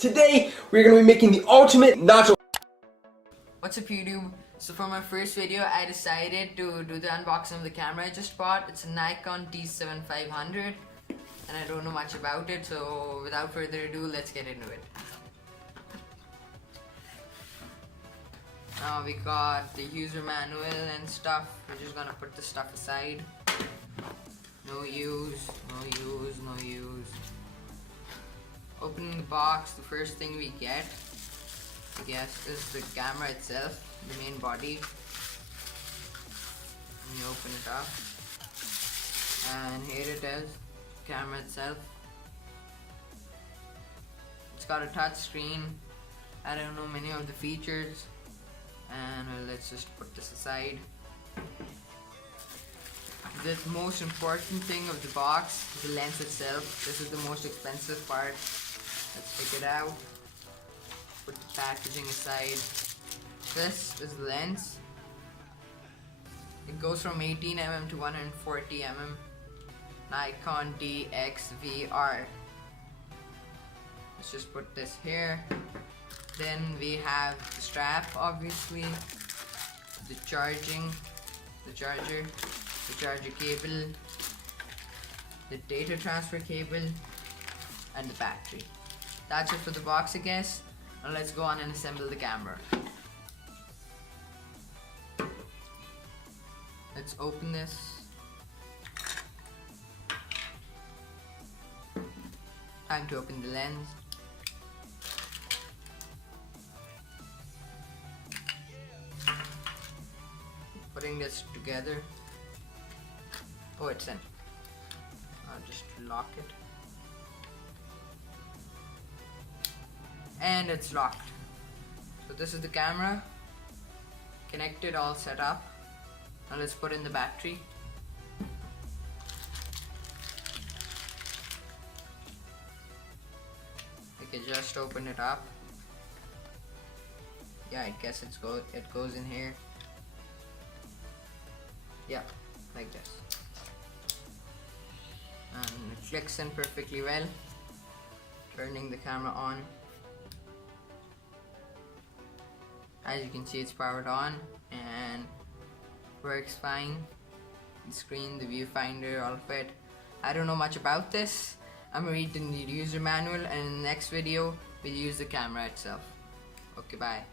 Today, we're going to be making the ultimate nacho. What's up YouTube? So for my first video, I decided to do the unboxing of the camera I just bought. It's a Nikon D7500 and I don't know much about it, so without further ado, let's get into it. Now we got the user manual and stuff. We're just gonna put the stuff aside. No use. Opening the box, the first thing we get, I guess, is the camera itself, the main body. And you open it up, and here it is, camera itself. It's got a touch screen. I don't know many of the features, and let's just put this aside. The most important thing of the box is the lens itself. This is the most expensive part. Let's take it out. Put the packaging aside. This is the lens. It goes from 18mm to 140mm. Nikon DXVR. Let's just put this here. Then we have the strap, obviously, the charger, the charger cable, the data transfer cable, and the battery. That's it for the box, I guess. Now let's go on and assemble the camera. Let's open this. Time to open the lens. Putting this together. Oh, it's in. I'll just lock it. And it's locked. So this is the camera. Connected, all set up. Now let's put in the battery. We can just open it up. Yeah, I guess it goes in here. Yeah, like this. And it clicks in perfectly well. Turning the camera on. As you can see, it's powered on and works fine. The screen, the viewfinder, all of it. I don't know much about this. I'm reading the user manual, and in the next video we'll use the camera itself. Okay, bye.